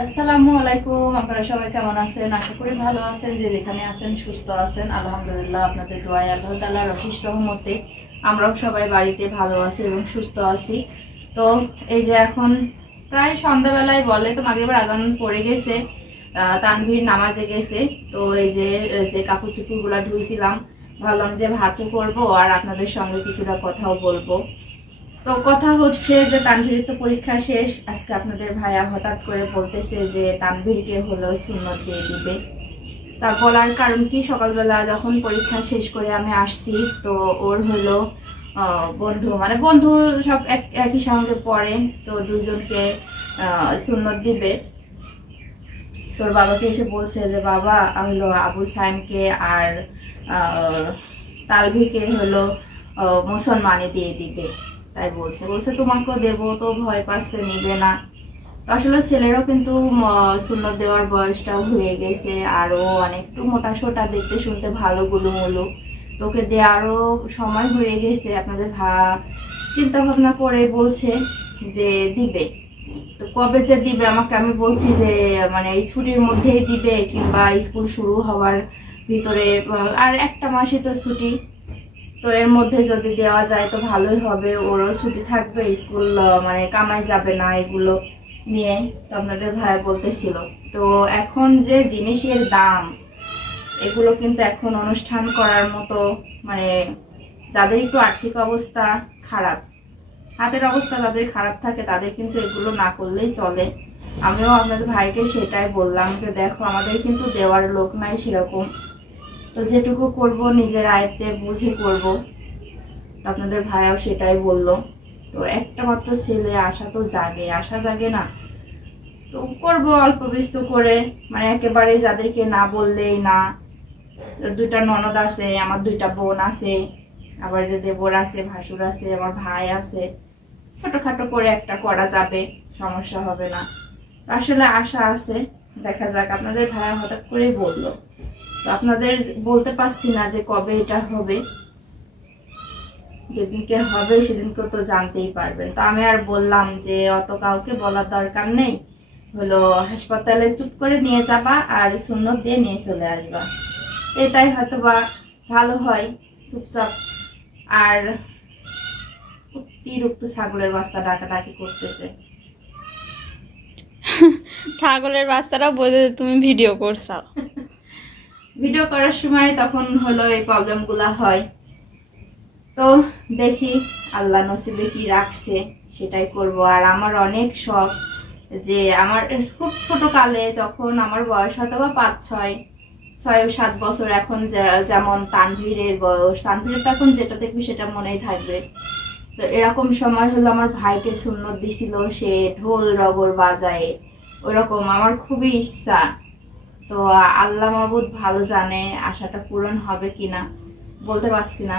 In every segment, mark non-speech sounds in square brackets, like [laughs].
আসসালামু আলাইকুম, আপনারা সবাই কেমন আছেন? আশা করি ভালো আছেন, যে যেখানে আছেন সুস্থ আছেন। আলহামদুলিল্লাহ, আপনাদের দোয়াই আল্লাহ তাল্লাহ রশিস রহমতে আমরাও সবাই বাড়িতে ভালো আছি এবং সুস্থ আছি। তো এই যে এখন প্রায় সন্ধ্যাবেলায় বলে, তো মাগরিবের আজান পড়ে গেছে তানভীর নামাজে গেছে। তো এই যে যে কাপড় চুপুরগুলো ধুইছিলাম, ভাবলাম যে ভাজও করব আর আপনাদের সঙ্গে কিছুটা কথাও বলব। তো কথা হচ্ছে যে তানভীরের তো পরীক্ষা শেষ। আজকে আপনাদের ভাইয়া হঠাৎ করে বলতেছে যে তানভীরকে হলো সুন্নত দিয়ে দিবে। তা বলার কারণ কি? সকালবেলা যখন পরীক্ষা শেষ করে আমি আসছি, তো ওর হলো বন্ধু মানে বন্ধু সব এক, একই সঙ্গে পড়ে, তো দুজনকে সুন্নত দিবে। তোর বাবাকে এসে বলছে যে, বাবা, হলো আবু সাইমকে আর তালভিকে হলো মুসলমানে দিয়ে দিবে। তাই বলছে। বলছে, তোমাকেও দেবো, তো ভয় পাচ্ছে, নিবে না। তো আসলে ছেলেরও কিন্তু সুন্নত দেওয়ার বয়সটাও হয়ে গেছে, আরও অনেক একটু মোটা সোটা দেখতে শুনতে ভালো গুলুমুলু। তোকে দেওয়ারও সময় হয়ে গেছে, আপনাদের ভা চিন্তা ভাবনা করে বলছে যে দিবে। তো কবে যে দিবে, আমাকে আমি বলছি যে মানে ছুটির মধ্যেই দিবে, কিংবা স্কুল শুরু হওয়ার ভিতরে আর একটা মাসই তো ছুটি। তো এর মধ্যে যদি দেওয়া যায় তো ভালোই হবে। ওরও ছুটি থাকবে, স্কুল মানে কামাই যাবে না এগুলো নিয়ে, তো আপনাদের ভাই বলতেছিল। তো এখন যে জিনিসের দাম, এগুলো কিন্তু এখন অনুষ্ঠান করার মতো মানে যাদের একটু আর্থিক অবস্থা খারাপ হাতের অবস্থা যাদের খারাপ থাকে তাদের কিন্তু এগুলো না করলেই চলে। আমিও আপনাদের ভাইকে সেটাই বললাম যে দেখো আমাদের কিন্তু দেওয়ার লোক নাই সেরকম। তো যেটুকু করব, নিজের আয়ত্তে বুঝে করব। তো আপনাদের ভাইয়াও সেটাই বলল। তো একটা মাত্র ছেলে, আশা তো জাগে। আশা জাগে না? তো করব অল্প বিস্তর করে। মানে একেবারে যাদেরকে না বললেই না। দুইটা ননদ আছে, আমার দুইটা বোন আছে, আবার যে দেবর আছে, ভাসুর আছে, আমার ভাই আছে। ছোটখাটো করে একটা করা যাবে, সমস্যা হবে না। আসলে আশা আছে। দেখা যাক, আপনাদের ভাইয়া হঠাৎ করেই বলল। তো আপনাদের বলতে পারছি না যে কবে এটা হবে। যেদিনকে হবে সেদিনকে তো জানতেই পারবেন। তো আমি আর বললাম যে অত কাউকে বলার দরকার নেই। হলো হাসপাতালে চুপ করে নিয়ে যাবা আর শূন্য দিয়ে নিয়ে চলে আসবা। এটাই হয়তো বা ভালো হয় চুপচাপ। আর অতিরিক্ত ছাগলের বাস্তা ডাকাডাকি করতেছে। ছাগলের বাচ্চারাও বোঝে তুমি ভিডিও করছ। [laughs] ভিডিও করার সময় তখন হলো এই প্রবলেমগুলো হয়। তো দেখি আল্লাহ নসিবে কি রাখছে, সেটাই করব। আর আমার অনেক শখ যে আমার খুব ছোট কালে যখন আমার বয়স হয়তো বা পাঁচ, ছয় ছয় সাত বছর এখন যেমন তানভীরের বয়স, তানভীরের তো এখন যেটা দেখবি সেটা মনেই থাকবে। তো এরকম সময় হলো আমার ভাইকে সুন্নত দিছিল, সে ঢোল, রগর বাজায়, ওরকম আমার খুবই ইচ্ছা। তো আল্লাহ মাবুদ ভালো জানে আশাটা পূরণ হবে কিনা, বলতে পারছি না।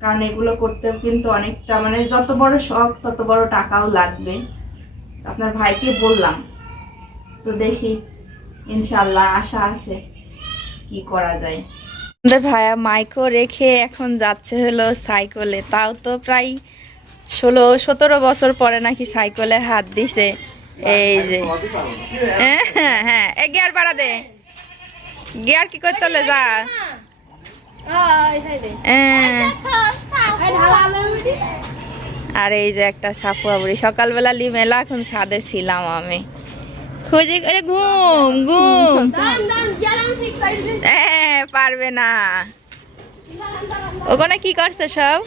কারণ এগুলো করতেও কিন্তু অনেকটা মানে যত বড় শখ, তত বড় টাকাও লাগবে। আপনার ভাইকে বললাম, তো দেখি ইনশাল্লাহ আশা আছে কি করা যায়। আমাদের ভাইয়া মাইকও রেখে এখন যাচ্ছে হলো সাইকেলে, তাও তো প্রায় ষোলো, সতেরো বছর পরে নাকি সাইকেলে হাত দিছে। এই যে। হ্যাঁ হ্যাঁ হ্যাঁ এ গিয়ার বাড়া দে। গিয়ার কি করতে হলে, যা। আর এই যে একটা সাপুয়া বুড়ি। সকালবেলা লিমেলা এখন ছাদে ছিলাম আমি। খুঁজি, এই ঘুম ঘুম। পারবে না। ওখানে কি করছে সব?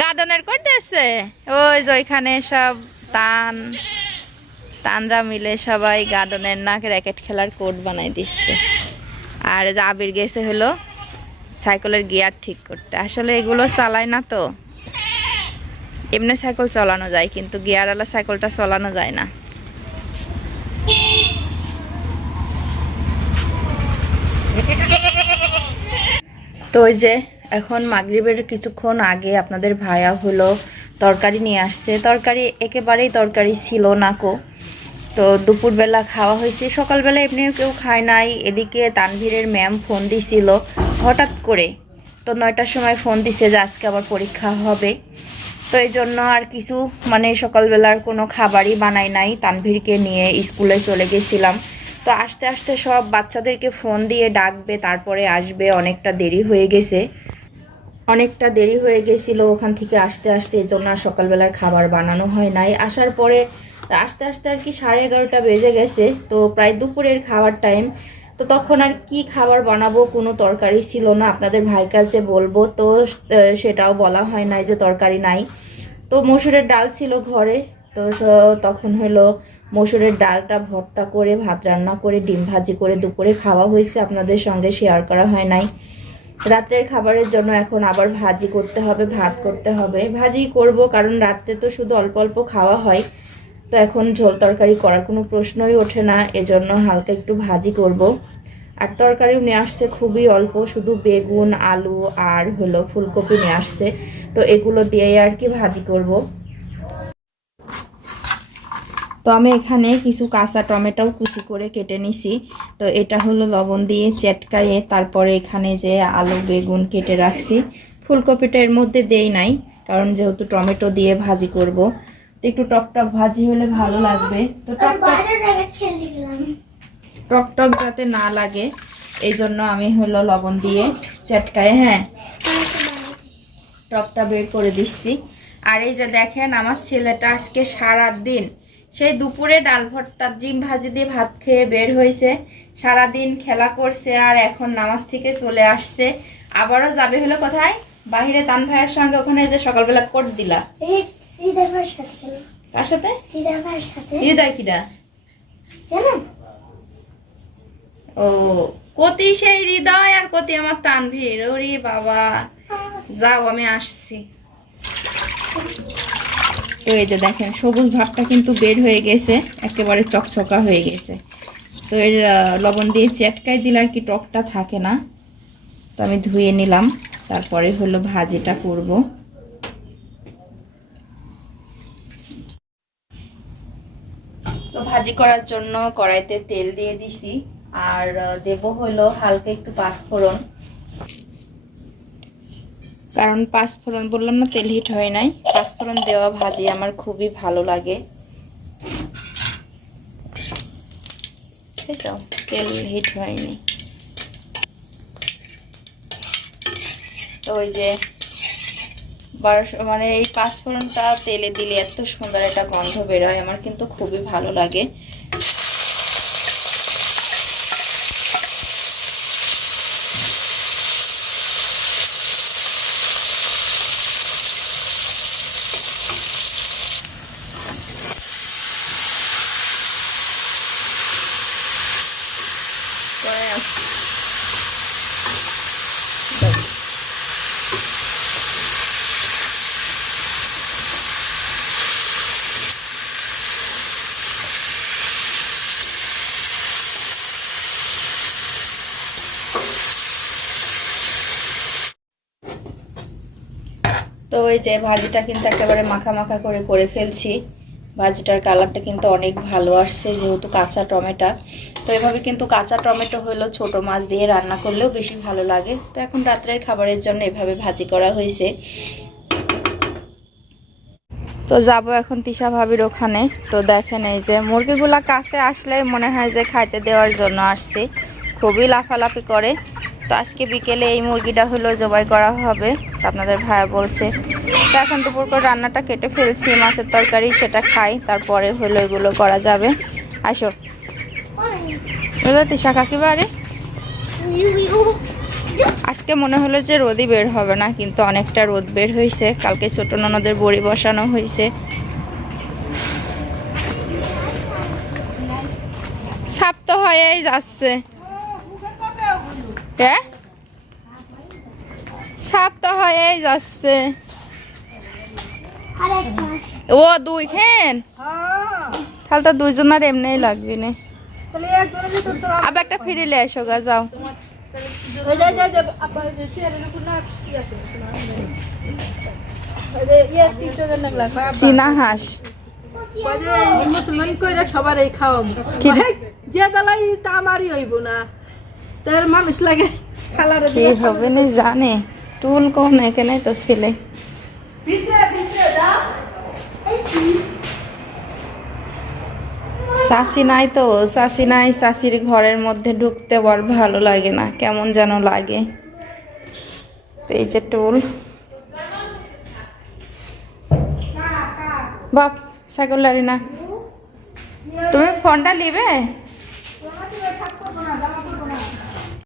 গাদনের করতেছে ওই যে ওইখানে সব তান, তানরা মিলে সবাই গাদনের না র্যাকেট খেলার কোড বানাই দিচ্ছে। আর আবির গেছে হলো সাইকেলের গিয়ার ঠিক করতে। আসলে এগুলো চালায় না তো। এমনি সাইকেল চালানো যায়, কিন্তু গিয়ারওয়ালা সাইকেলটা চালানো যায় না। তো ওই যে এখন মাগরিবের কিছুক্ষণ আগে আপনাদের ভাইয়া হলো তরকারি নিয়ে আসছে। তরকারি একেবারেই তরকারি ছিল না কো। তো দুপুরবেলা খাওয়া হয়েছে। সকালবেলা এমনিও কেউ খায় নাই। এদিকে তানভীরের ম্যাম ফোন দিছিল হঠাৎ করে। তো নয়টার সময় ফোন দিছে যে আজকে আবার পরীক্ষা হবে। তো এই জন্য আর কিছু মানে সকালবেলার কোনো খাবারই বানাই নাই। তানভীরকে নিয়ে স্কুলে চলে গেছিলাম। তো আস্তে আস্তে সব বাচ্চাদেরকে ফোন দিয়ে ডাকবে, তারপরে আসবে। অনেকটা দেরি হয়ে গেছে। অনেকটা দেরি হয়ে গেছিল ওখান থেকে আসতে আসতে, এই জন্য সকালবেলার খাবার বানানো হয় নাই। আসার পরে আস্তে আস্তে আর কি সাড়ে এগারোটা বেজে গেছে, তো প্রায় দুপুরের খাবার টাইম তো তখন আর কি খাবার বানাবো কোনো তরকারি ছিল না, আপনাদের ভাই কাছে বলব, তো সেটাও বলা হয় নাই যে তরকারি নাই। তো মসুরের ডাল ছিল ঘরে, তো তখন হলো মসুরের ডালটা ভর্তা করে, ভাত রান্না করে, ডিম ভাজি করে দুপুরে খাওয়া হয়েছে, আপনাদের সঙ্গে শেয়ার করা হয় নাই। রাত্রের খাবারের জন্য এখন আবার ভাজি করতে হবে, ভাত করতে হবে। ভাজি করব কারণ রাত্রে তো শুধু অল্প অল্প খাওয়া হয়। তো এখন ঝোল তরকারি করার কোনো প্রশ্নই ওঠে না, এজন্য হালকা একটু ভাজি করব। আর তরকারিও নিয়ে আসছে খুবই অল্প, শুধু বেগুন, আলু আর হলো ফুলকপি নিয়ে আসছে। তো এগুলো দিয়েই আর কি ভাজি করব। তো আমি এখানে কিছু কাঁচা টমেটোও কুচি করে কেটে নিছি। তো এটা হলো লবণ দিয়ে চেটকায়ে তারপরে এখানে যে আলু বেগুন কেটে রাখছি। ফুলকপিটা এর মধ্যে দেই নাই কারণ যেহেতু টমেটো দিয়ে ভাজি করব। তো একটু টক টক ভাজি হলে ভালো লাগবে। তো টক টক টক টক যাতে না লাগে এই জন্য আমি হলো লবণ দিয়ে চেটকায় হ্যাঁ টকটা বের করে দিচ্ছি। আর এই যে দেখেন আমার ছেলেটা আজকে সারা দিন সেই দুপুরে ডাল ভর্তা ডিম ভাজি দিয়ে ভাত খেয়ে বের হয়েছে। সারা দিন খেলা করছে আর এখন নামাজ থেকে চলে আসছে। আবারও যাবে হলো কোথায়? বাহিরে তান ভাইয়ের সঙ্গে ওখানে যে সকালবেলা কোট দিলা। কার সাথে? হৃদয় কিরা? ও কতি সেই হৃদয় আর কতি আমার তানভীর। ওরে বাবা যাও আমি আসছি। তো এই যে দেখেন, সবুজ ভাবটা কিন্তু বের হয়ে গেছে, একেবারে চকচকা হয়ে গেছে। তো এর লবণ দিয়ে চেটকাই দিলে আর কি টকটা থাকে না। তো আমি ধুয়ে নিলাম, তারপরে হলো ভাজিটা করব। তো ভাজি করার জন্য কড়াইতে তেল দিয়ে দিছি, আর দেব হলো হালকা একটু পাঁচফোড়ন। কারণ পাঁচফোড়ন বললাম না তেল হিট হয় নাই। পাঁচফোড়ন দেওয়া ভাজি আমার খুবই ভালো লাগে। আছে, তেল হিট হয়নি। তো ওই যে মানে এই পাঁচফোড়নটা তেলে দিলে এত সুন্দর একটা গন্ধ বেরোয় আমার কিন্তু খুবই ভালো লাগে পরে আস- দাও। তো ওই যে ভাজিটা কিন্তু একেবারে মাখা মাখা করে করে ফেলছি। ভাজিটার কালারটা কিন্তু অনেক ভালো আসছে, যেহেতু কাঁচা টমেটো। তো এভাবে কিন্তু কাঁচা টমেটো হলো ছোট মাছ দিয়ে রান্না করলেও বেশি ভালো লাগে। তো এখন রাত্রের খাবারের জন্য এভাবে ভাজি করা হয়েছে। তো যাব এখন তিশা ভাবির ওখানে। তো দেখেন এই যে মুরগিগুলা কাছে আসলে মনে হয় যে খাইতে দেওয়ার জন্য আসছে। খুবই লাফালাফি করে। তো আজকে বিকেলে এই মুরগিটা হলো জবাই করা হবে আপনাদের ভাইয়া বলছে, তো এখন দুপুর করে রান্নাটা কেটে ফেলছি, মাছের তরকারি সেটা খাই, তারপরে হলো এগুলো করা যাবে। আসো। তিশা কাকি বাড়ি আজকে মনে হলো যে রোদই বের হবে না, কিন্তু অনেকটা রোদ বের হয়েছে। কালকে ছোট ননদের বড়ি বসানো হয়েছে। সাপ তো হয়েই যাচ্ছে। হ্যাঁ সাপ তো হয়েই যাচ্ছে। ও দুই খেন তাহলে তো দুইজনের এমনিই লাগবে না। আবার একটা ফিরিলে এসো গা যাও। চীনা হাঁস। মুসলমান কইরা সবার এই খাওয়াবো? যে দালাই তা আমারই হইব না। তার মানুষ লাগে কালার কি হবে না জানে? টুল কোন এখানে তো ছেলে। শাশি নাই তো শাশি নাই শাশির ঘরের মধ্যে ঢুকতে বর ভালো লাগে না কেমন যেন লাগে। তো এই যে টুল। বাপ সাইকেল না। তুমি ফোনটা নিবে?